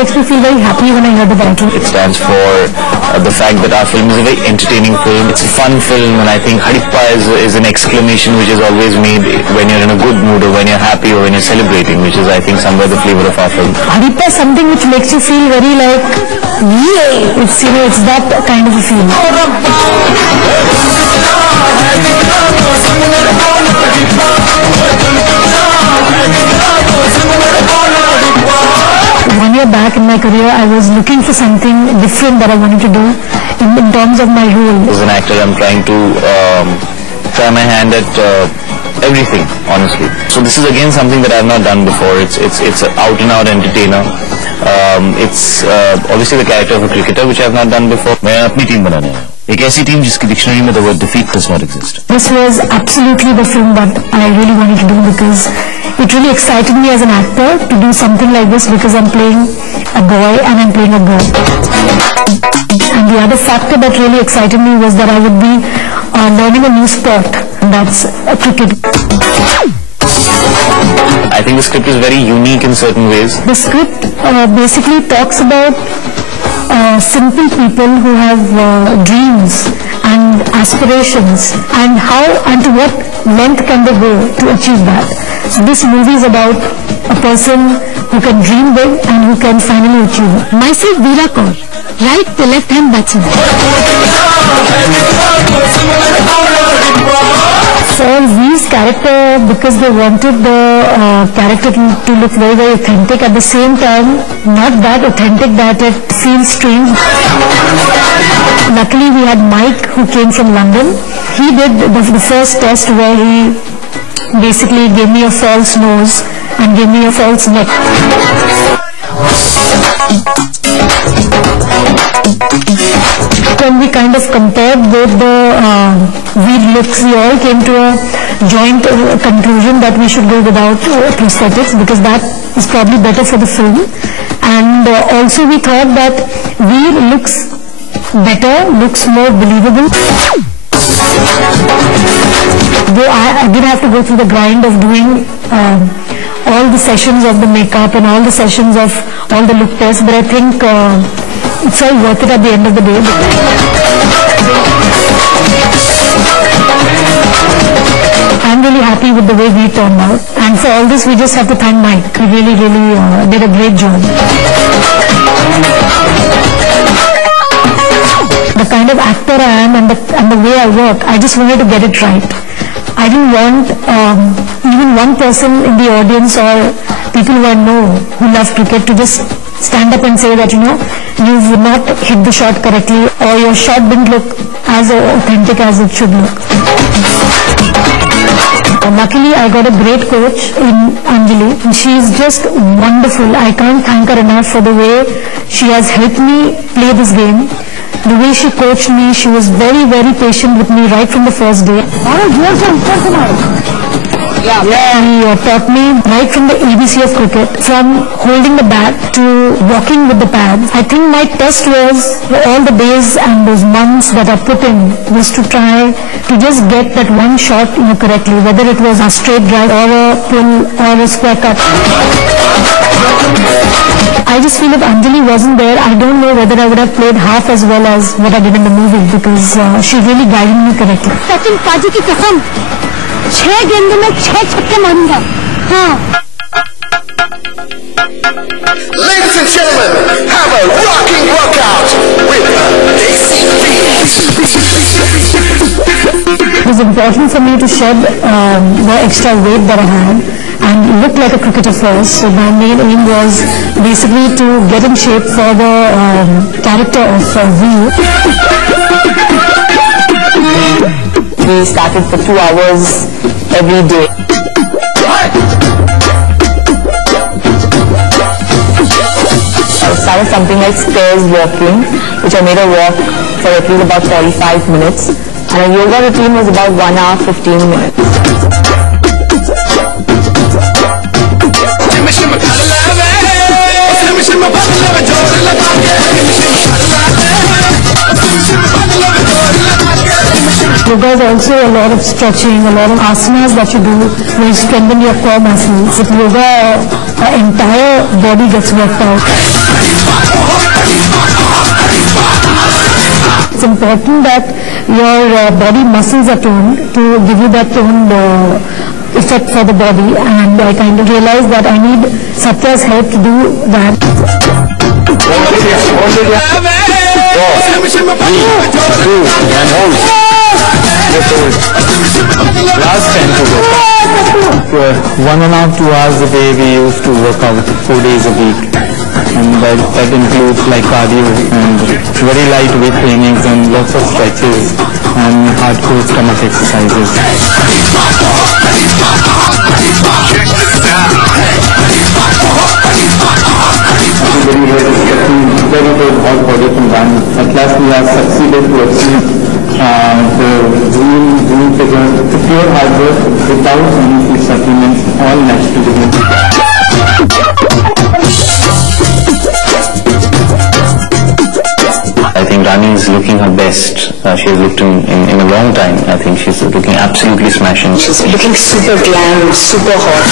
makes me feel very happy when I hear the title. It stands for the fact that our film is a very entertaining film. It's a fun film, and I think Hadippa is an exclamation which is always made when you're in a good mood or when you're happy or when you're celebrating, which is, I think, somewhere the flavor of our film. Hadippa is something which makes you feel very like, yay! It's, you know, it's that kind of a feeling. 1 year back in my career, I was looking for something different that I wanted to do in terms of my role. As an actor, I'm trying to try my hand at everything, honestly. So this is again something that I've not done before. It's an out-and-out entertainer. It's obviously the character of a cricketer, which I've not done before. मैं अपनी team बनाने आया हूँ. एक ऐसी team जिसकी dictionary में the word defeat does not exist. This was absolutely the film that I really wanted to do because it really excited me as an actor to do something like this because I'm playing a boy and I'm playing a girl. And the other factor that really excited me was that I would be learning a new sport, and that's cricket. I think the script is very unique in certain ways. The script basically talks about simple people who have dreams and aspirations, and how and to what length can they go to achieve that. So this movie is about a person who can dream big and who can finally achieve it. Myself, Veera Kaur, right to left hand batsman. For Veer's character, because they wanted the character to look very, very authentic, at the same time not that authentic that it feels strange. Luckily we had Mike, who came from London. He did the first test where he basically gave me a false nose and gave me a false neck. When we kind of compared both the Veer looks, we all came to a joint conclusion that we should go without prosthetics because that is probably better for the film. And also we thought that Veer looks better, looks more believable. Though I did have to go through the grind of doing all the sessions of the makeup and all the sessions of all the look tests, but I think it's all worth it at the end of the day. I'm really happy with the way we turned out, and for all this we just have to thank Mike. He really did a great job. The kind of actor I am and the way I work, I just wanted to get it right. I didn't want even one person in the audience or people who I know who love cricket to just stand up and say that, you know, you've not hit the shot correctly or your shot didn't look as authentic as it should look. Luckily, I got a great coach in Anjali. She's just wonderful. I can't thank her enough for the way she has helped me play this game. The way she coached me, she was very, very patient with me right from the first day. He taught me right from the ABC of cricket, from holding the bat to walking with the pads. I think my test was all the days and those months that I put in was to try to just get that one shot correctly, whether it was a straight drive or a pull or a square cut. I just feel if Anjali wasn't there, I don't know whether I would have played half as well as what I did in the movie because she really guided me correctly. Sachin पाजी की कसम 6 गेंदों में 6 छक्के मारूंगा. हाँ. Ladies and gentlemen, have a rocking workout with ACB. It was important for me to shed the extra weight that I had and look like a cricketer first. So my main aim was basically to get in shape for the character of Veer. We started for 2 hours every day. I started something like stairs walking, which I made her walk for at least about 45 minutes. And a yoga routine was about 1 hour, 15 minutes. Yoga is also a lot of stretching, a lot of asanas that you do where you strengthen your core muscles. With yoga, our entire body gets worked out. It's important that your body muscles are toned to give you that toned effect for the body, and I kind of realized that I need Satya's help to do that. 4, 3, 2, and hold. Last 10 to go. 1.5 to 2 hours a day we used to work out 4 days a week, and that includes like cardio and very light weight trainings and lots of stretches and hardcore stomach exercises. Everybody here is getting very good hot body from done. At last we have succeeded to achieve the dream figure. It's pure hard work without any food supplements, all naturally. I think Rani is looking her best. She has looked in a long time. I think she's looking absolutely smashing. She's looking super glam, super hot.